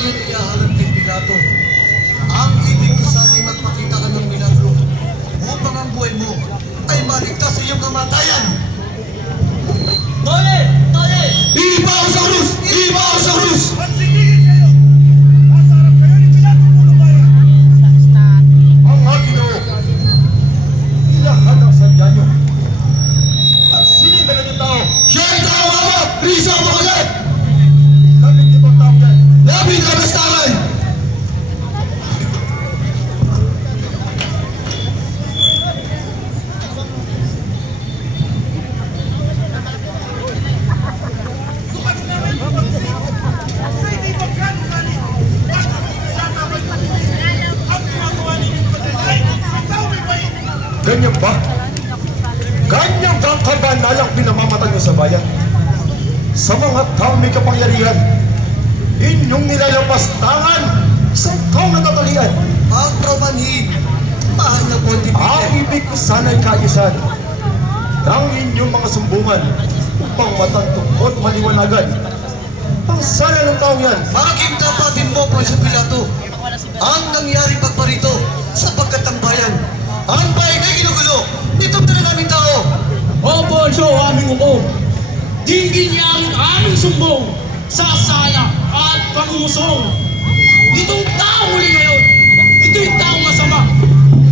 ngayon iaharap kay Pilato. Ang ibig ko sana'y magpakita ka ng milagro upang ang buhay mo ay maligtas sa iyong kamatayan. Tole! Tole! Iiba ako sa krus! Iiba ako sa krus! Magsigigil kayo! Nasa harap kayo ni Pilato puno bayan! Ang Ginoo, ilahan ang sadya niyo. At sinin na ng tao, Siya ay tao ako! Risa mo agad! labing ibang tao yan. Labing kabastangan! Ay, di ba gano'n mali? Bakit tatapay pa rin? Ang ginagawa ninyo ay ang tao may bayan! Ganyan ba? Ganyan ba ang kabanalang pinamamatay niyo sa bayan? Sa mga taong may kapangyarihan, inyong nilalapastangan sa taong natatalian. Ang promanhin, mahal na Pontifice. Ang ibig ko sana'y kaayusan ng inyong mga sumbungan upang matantungkot maliwanagan ang sala ng taong yan. Maging tapatin mo, Poncio Pilato, ang nangyari pagparito sapagkat ang bayan. Ang bayan ay ginugulo. Itong na namin tao. Opo, Poncio, aming uko. Dinggin niya ang aming sumbong sa sala at pangumusong. Itong tao muli ngayon, ito'y taong masama.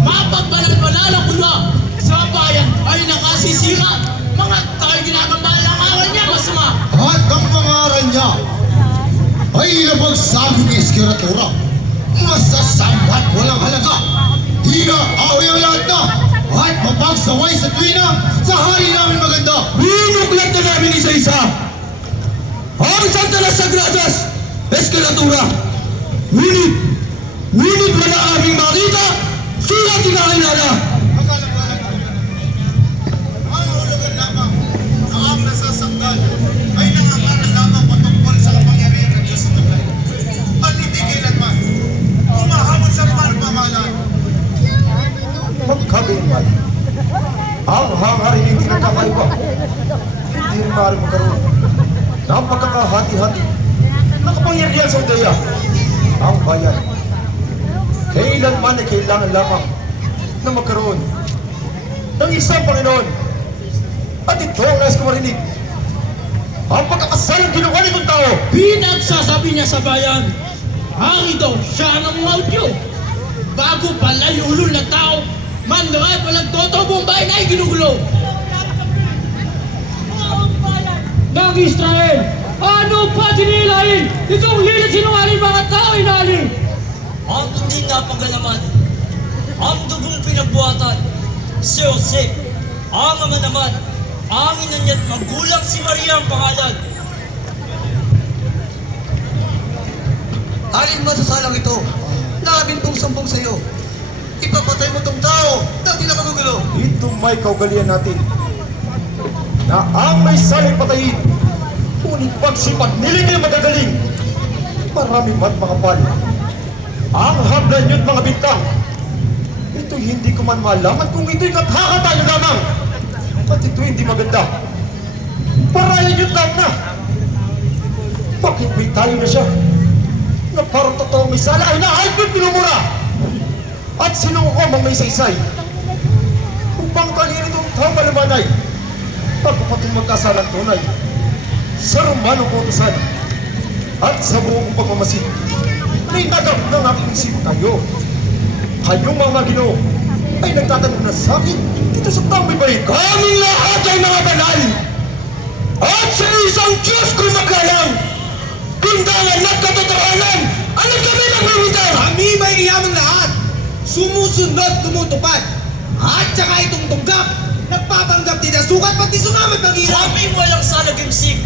Mapagbanal-banal ang kulwa sa bayan ay nakasisira. Mga tao'y ginagambala ang aral niya masama. At ang pangaral niya ay ilabagsabi ni Eskiratura. Masasama at walang halaga. Hinaaway ang lahat na at mapagsaway sa tuwina sa hari namin maganda. Binuklat na namin isa-isa. Ang Santa Las Sagradas, Eskiratura. Ngunit wala aming makita, sulat kinakilala. Ang hulugan lamang na ang nasasaktan ay nangangaral lamang patungkol sa kapangyarihan ng Diyos sa buhay. At hindi kailanman umahamon sa panpamahalaan. Magkabinman. Ang hangarin hindi nagkakaiba. Hindi rin maaaring magkaroon ng pagkakahati-hati ng kapangyarihan sa udaya. Ang bayan, kailanman ay kailangan lamang na magkaroon ng isang Panginoon. At ito ang nais ko marinig. Ang pagkakasalang ginawa nitong tao. Pinagsasabi niya sa bayan, ang ito siya ng maudyo. Bago pala yung ulol na tao, mandarat walang totoo buong bayan ay ginugulo. Ng Israel, ano pa sinilain? Itong hilit sinungaling mga tao inaling. Ang hindi napagalaman, ang dugong pinagbuhatan, si Jose, ang ama naman, ang ina niya't magulang si Maria ang pangalan. Alin man sa salang ito, namin kong sumbong sa iyo. Ipapatay mo tong tao na hindi nakagugulo. Ito may kaugalian natin na ang may saling patayin. Ngunit pagsipat niligay magagaling. Marami man mga pal. Ang hablan niyo't mga bintang. Ito'y hindi ko man malaman kung ito'y kathakatayo lamang. At ito'y hindi maganda. Parayan niyo't lang na. Bakit may tayo na siya? Na parang totoong may sala ay nahalpit pinumura. At sinukom ang may saysay. Upang talhin itong taong malamanay. Pagpapating magkasalang tunay. Sa Romanong kautusan at sa buong pagmamasid, may nagap ng aking isip kayo. Kayong mga Ginoo ay nagtatanong na sa akin dito sa taong may bait. Kaming lahat ay mga banal. At sa isang Diyos kung magalang, kundangan at katotohanan, ano kami nagbibitaw? Kami may iyamang lahat, sumusunod, tumutupad. At saka itong tunggap, nagpapanggap din na sukat pati sumamat ng hirap. Kami walang salagimsik,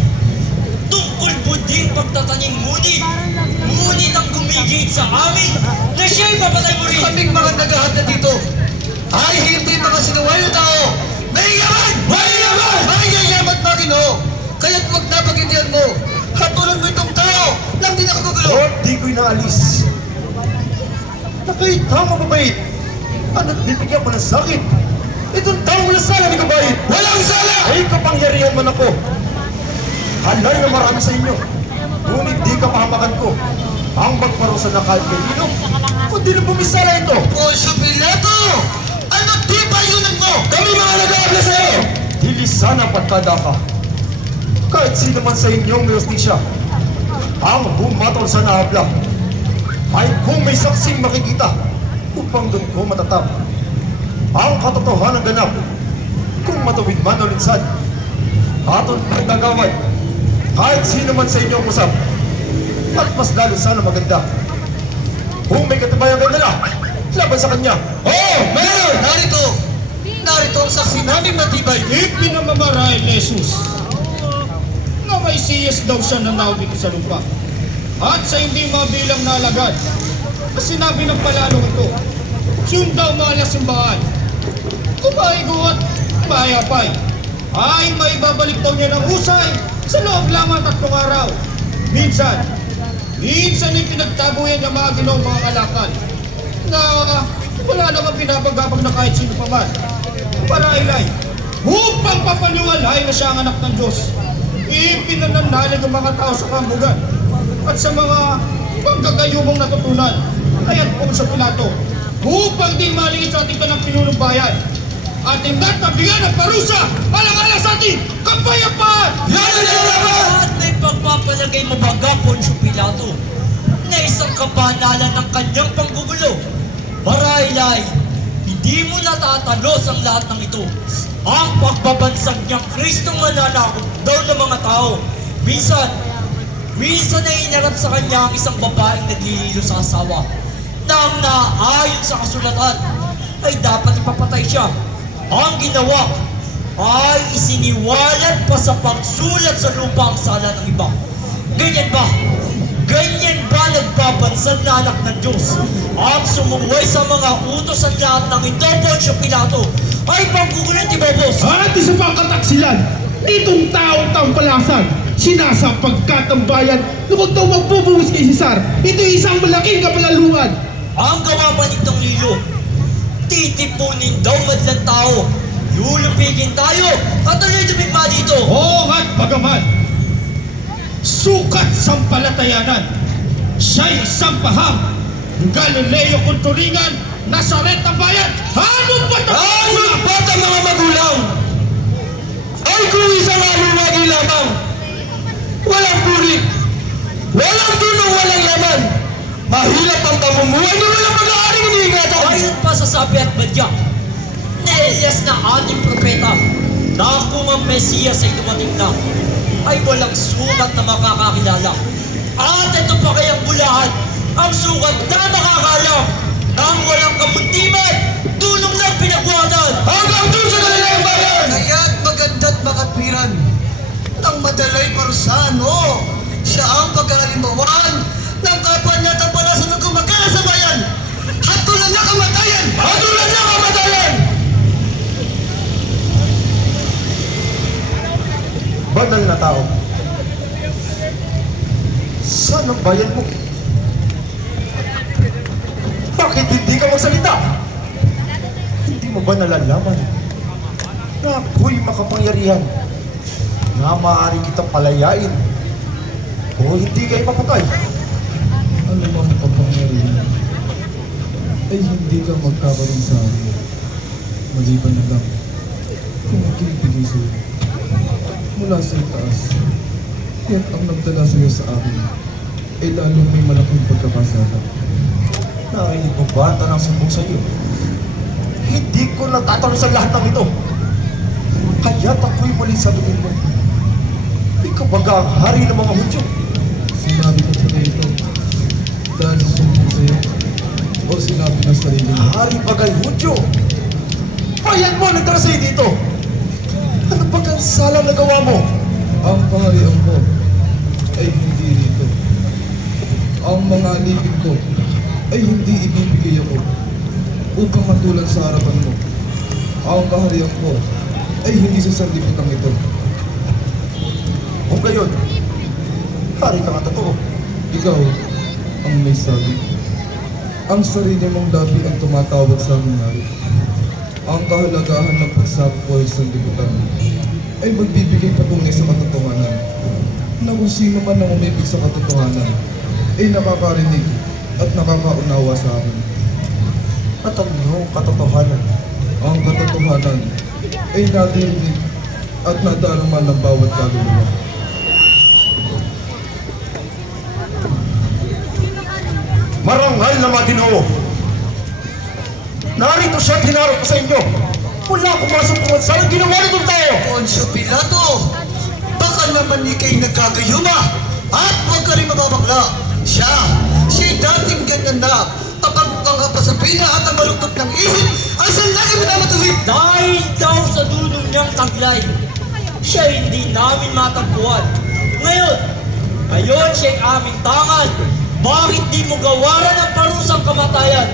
tungkol buding pagtataning ngunit ang gumigit sa amin na siya'y papatay mo rin. Kaming mga naghahanda dito ay hindi mga sinuway na tao. May yaman! May yaman! May yayaman pa, Ginoo. Kaya't huwag napagindihan mo. Hatulan mo itong tao lang di nakagugulo. O di ko'y naalis. Na kayo taong mababait. At bibigyan mo ng sakit. Itong taong wala sala ni kabait. Walang sala! Ay kapangyarihan man ako. Halay na marami sa inyo. Ngunit di ka pahamakan ko. ang magparusa na kahit kanino, kundi na bumisala ito. Poncio Pilato! Ano di ba yunag mo? Kami mga nag-aabla sa'yo! Dilisan ang pagkada ka. Kahit sino man sa inyong may hustisya, ang bumatol sa nahabla, ay kung may saksing makikita, upang doon ko matatap. Ang katotohanan ganap, kung matuwid man o linsan, aton nagagawad, kahit sino man sa inyong usap, at mas lalo sana maganda. Kung may katibayang ganda laban sa kanya. Oo! Meron! Narito ang saksi namin matibay. Ipinamamarayan ni Jesus na may siyas daw siya na naw dito sa lupa. At sa hindi mabilang na alagad, na sinabi ng palalong ito, siyang daw mahal na simbahan. Kumaigo at mayapay, ay may babalik daw niya ng husay sa loob lamang 3 araw. Minsan ay pinagtabuyan niya mga ginong mga kalakal na wala naman pinapagapag na kahit sino pa man. Parailay, upang papaniwalay na siya ang anak ng Diyos. Ipinananalig ang mga tao sa kambugan at sa mga panggagayumong natutunan. Kaya't Poncio Pilato, upang di malingit sa ating pinunong bayan, at hinggat nabigyan ng parusa, alang-alang sa ating kapayapaan! At may pagpapalagay mo baga, Poncio Pilato, na isang kabanalan ng kanyang panggugulo. Maraylay, hindi mo natatalos ang lahat ng ito. Ang pagbabansag niyang Kristong mananakot daw ng mga tao. Minsan ay inarap sa kanya ang isang babaeng naglililo sa asawa na ang naayon sa kasulatan ay dapat ipapatay siya. Ang ginawa ay isiniwalat pa sa pagsulat sa lupa ang sala ng iba. Ganyan ba? Ganyan ba nagbabansag na anak ng Diyos? Ang sumuway sa mga utos at lahat ng ito, Poncio Pilato, ay panggugulat ni Bobos. At isa pang kataksilan, itong taong tampalasan, sinasapagkat ang bayan na huwag daw magbubuhos kay Cesar. Ito'y isang malaking kapalaluan. Ang kawapanig ng lilo, titipunin daw madlang tao. Lulupigin tayo at tuloy-dumigma dito. Oo nga't bagaman, sukat sampalatayanan, siya'y isang paham. Galileo kung turingan, Nazaret ang bayan. Ano ba ang mga magulang? Ay kung isang alumagi lamang, walang puri, walang tunong, walang laman. Mahirap ang pamumuhay na walang pag-aaring iniingatan. Ayon pa sa sabi at badyak, na Elias na ating propeta, na kung ang Mesiyas ay dumating na, ay walang sukat na makakakilala. At ito pa kayang bulahan, ang sukat na makakalam, nang walang kamuntiman, tulong lang pinagbuhatan. Hanggang doon sa kanilang bayan! Kaya't maganda't makatwiran ng madalay parsano. Siya ang pagkakalimbawan ng kapwa niya tapalasan ng gumagana sa bayan. Hatulan na kamatayan! Hatulan na kamatayan! Banal na tao. Saan ang bayan mo? Bakit hindi ka magsalita? Hindi mo ba nalalaman na ako'y makapangyarihan na maaari kitang palayain o hindi ka ipapatay? Ano mang kapangyarihan ay hindi ka magkakaroon sa akin maliban na lang kung makiibigay sa'yo mula sa itaas. Kaya't ang nagdala sa'yo sa akin ay lalong may malaking pagkakasala. Narinig mo ba ang tanang sumbong sa iyo? Hindi ko nagtatanong sa lahat ng ito. Kaya't ako'y muling sabihin mo, ikaw baga ang hari ng mga Hudyo? Sinabi ko sa ito dahil sa sumbong sa'yo o sinabi ng sarili mo. Hari bagay Hudyo? Bayan mo nagdara sa'yo dito. Ano ba kang salang nagawa mo? Ang kaharian ko ay hindi rito. Ang mga alipin ko ay hindi ibibigay ako upang matulan sa harapan mo. Ang kaharian ko ay hindi sa sanlibutan ito. Kung gayon, hari ka nga totoo. Ikaw ang may sabi. Ang sarili mong labi ang tumatawag sa aming hari. Ang kahalagahan ng pagsapol sa sanlibutan ay magbibigay patunay sa katotohanan na kung sino man ang umibig sa katotohanan ay nakakarinig at nakakaunawa sa amin. At ang iyong katotohanan. Ang katotohanan ay nadinig at nadarama ng bawat kaluluwa. Marangal na mga Ginoo. Narito siya at hinarap ko sa inyo. Wala akong masumpungan sa ang ginawa nitong tao. Poncio Pilato, baka naman ikay nagkagayuma at huwag ka rin mababakla. Siya'y dating ganyan na kapagmukhang ka pa sa pina at ang malungkot ng isip ay sa lagi minamatuwid. Dahil daw sa dulong niyang taglay, siya hindi namin matagpuan. Ngayon siya'y aming tangan. Bakit di mo gawaran ang parusang kamatayan?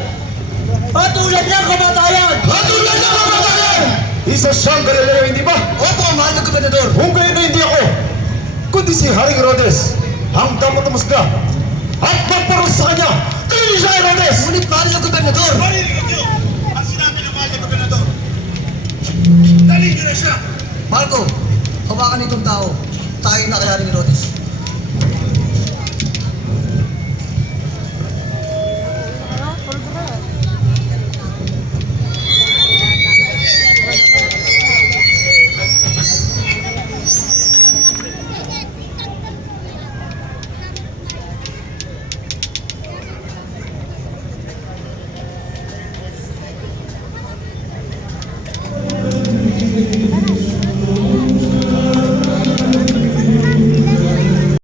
Patulad ng kamatayan! Patulad na kamatayan! Isa siyang Galileo, hindi ba? Opo, mahal na gobernador. Kung gayon na hindi ako, kundi si Haring Herodes, ang dapat umusga at magparos sa kanya. Kayo ni siya, Herodes! Ngunit mahal na gobernador. Ang sinabi ng mahal na gobernador. Dalhin niyo na siya. Marco, hawakan itong tao. Tayo na kaya rin ni Herodes.